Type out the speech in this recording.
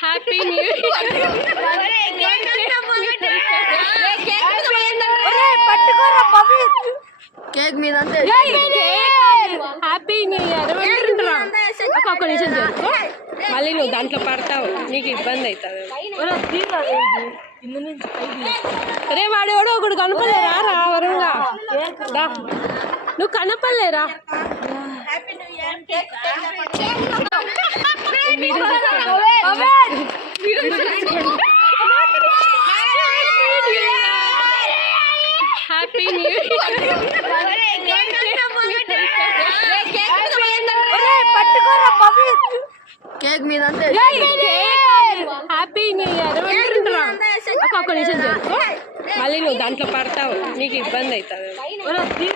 happy new cake మీద happy new year ఒక్కొక్క నిమిషం చేసుకో మళ్ళీ నువ్వు దాంట్లో పడతావు నీకు ఇబ్బంది అవుతుంది అరే వాడు ఎవడో ఒకడు కనపడలేరా రా వరుణ్గా రా నువ్వు కనపడలేరా హ్యాపీ న్యూ కేక్ మీద హ్యాపీ న్యూ ఇయర్ ఒక్కొక్క నిమిషం చేసుకో మళ్ళీ నువ్వు దాంట్లో పడతావు నీకు ఇబ్బంది అవుతుంది